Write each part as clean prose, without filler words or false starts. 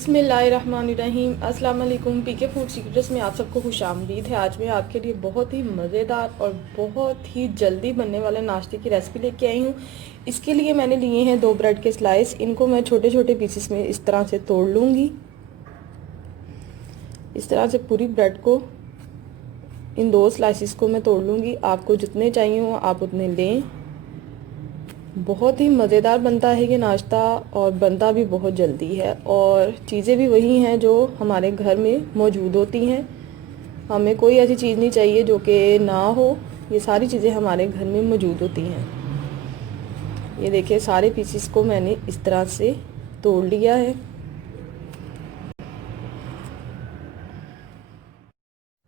बिस्मिल्लाहिर्रहमानिर्रहीम। अस्सलाम वालेकुम। पीके फूड सीक्रेट्स में आप सबको खुशामदीद है। आज मैं आपके लिए बहुत ही मज़ेदार और बहुत ही जल्दी बनने वाले नाश्ते की रेसिपी लेके आई हूँ। इसके लिए मैंने लिए हैं 2 ब्रेड के स्लाइस। इनको मैं छोटे छोटे पीसेस में इस तरह से तोड़ लूँगी। इस तरह से पूरी ब्रेड को, इन 2 स्लाइसिस को मैं तोड़ लूँगी। आपको जितने चाहिए हो आप उतने लें। बहुत ही मज़ेदार बनता है ये नाश्ता और बनता भी बहुत जल्दी है, और चीज़ें भी वही हैं जो हमारे घर में मौजूद होती हैं। हमें कोई ऐसी चीज़ नहीं चाहिए जो कि ना हो, ये सारी चीज़ें हमारे घर में मौजूद होती हैं। ये देखिए, सारे पीसेस को मैंने इस तरह से तोड़ लिया है।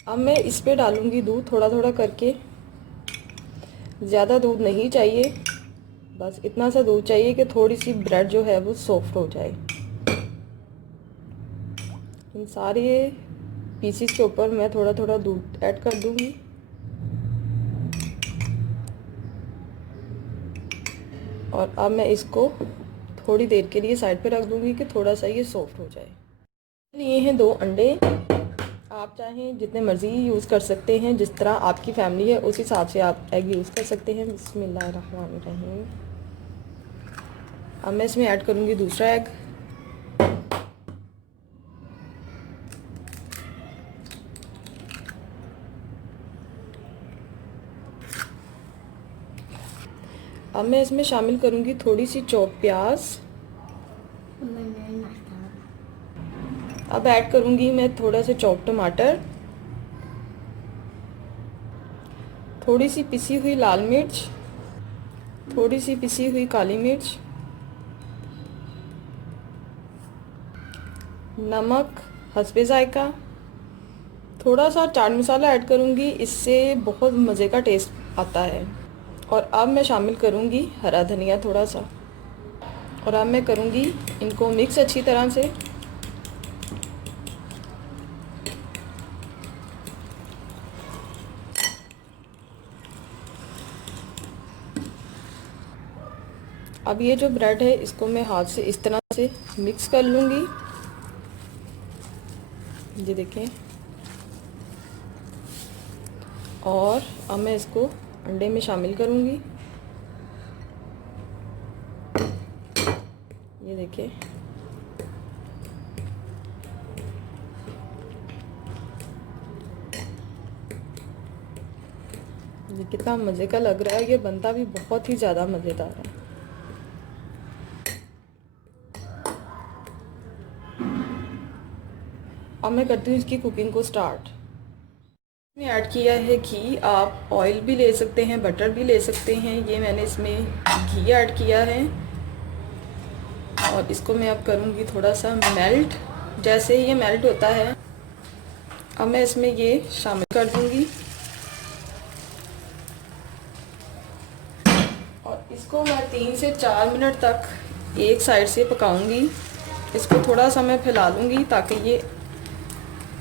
अब मैं इस पे डालूँगी दूध थोड़ा थोड़ा करके। ज़्यादा दूध नहीं चाहिए, बस इतना सा दूध चाहिए कि थोड़ी सी ब्रेड जो है वो सॉफ्ट हो जाए। इन सारे पीसेस के ऊपर मैं थोड़ा थोड़ा दूध ऐड कर दूंगी। और अब मैं इसको थोड़ी देर के लिए साइड पे रख दूंगी कि थोड़ा सा ये सॉफ्ट हो जाए। लिए हैं 2 अंडे। आप चाहें जितने मर्ज़ी यूज़ कर सकते हैं, जिस तरह आपकी फैमिली है उस हिसाब से आप एग यूज़ कर सकते हैं। बिस्मिल्लाहिर्रहमानिर्रहीम। अब मैं इसमें ऐड करूँगी दूसरा एग। अब मैं इसमें शामिल करूँगी थोड़ी सी चॉप प्याज। अब ऐड करूँगी मैं थोड़ा सा चॉप टमाटर, थोड़ी सी पिसी हुई लाल मिर्च, थोड़ी सी पिसी हुई काली मिर्च, नमक हस्बे जायका, थोड़ा सा चाट मसाला ऐड करूँगी, इससे बहुत मज़े का टेस्ट आता है। और अब मैं शामिल करूँगी हरा धनिया थोड़ा सा। और अब मैं करूँगी इनको मिक्स अच्छी तरह से। अब ये जो ब्रेड है इसको मैं हाथ से इस तरह से मिक्स कर लूँगी। ये देखें। और अब मैं इसको अंडे में शामिल करूँगी। ये देखिए, ये कितना मज़े का लग रहा है। ये बनता भी बहुत ही ज़्यादा मज़ेदार है। अब मैं करती हूँ इसकी कुकिंग को स्टार्ट। मैंने ऐड किया है घी। आप ऑयल भी ले सकते हैं, बटर भी ले सकते हैं। ये मैंने इसमें घी ऐड किया है और इसको मैं अब करूँगी थोड़ा सा मेल्ट। जैसे ही ये मेल्ट होता है अब मैं इसमें ये शामिल कर दूँगी और इसको मैं 3 से 4 मिनट तक एक साइड से पकाऊंगी। इसको थोड़ा सा मैं फैला लूँगी ताकि ये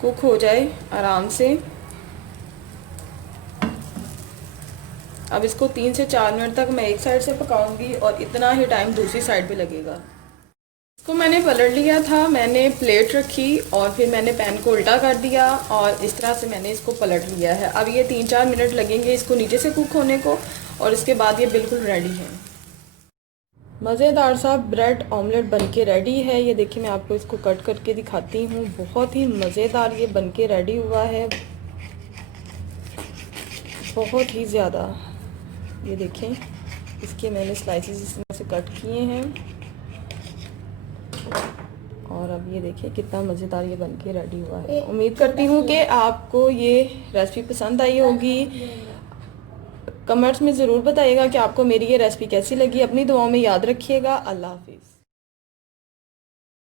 कुक हो जाए आराम से। अब इसको 3 से 4 मिनट तक मैं एक साइड से पकाऊंगी और इतना ही टाइम दूसरी साइड पे लगेगा। इसको मैंने पलट लिया था, मैंने प्लेट रखी और फिर मैंने पैन को उल्टा कर दिया और इस तरह से मैंने इसको पलट लिया है। अब ये 3-4 मिनट लगेंगे इसको नीचे से कुक होने को और इसके बाद ये बिल्कुल रेडी है। मज़ेदार सा ब्रेड ऑमलेट बनके रेडी है। ये देखिए, मैं आपको इसको कट करके दिखाती हूँ। बहुत ही मज़ेदार ये बनके रेडी हुआ है, बहुत ही ज़्यादा। ये देखें, इसके मैंने स्लाइसेस इसमें से कट किए हैं और अब ये देखिए कितना मज़ेदार ये बनके रेडी हुआ है। उम्मीद करती हूँ कि आपको ये रेसिपी पसंद आई होगी। कमेंट्स में ज़रूर बताइएगा कि आपको मेरी ये रेसिपी कैसी लगी। अपनी दुआओं में याद रखिएगा। अल्लाह हाफिज़।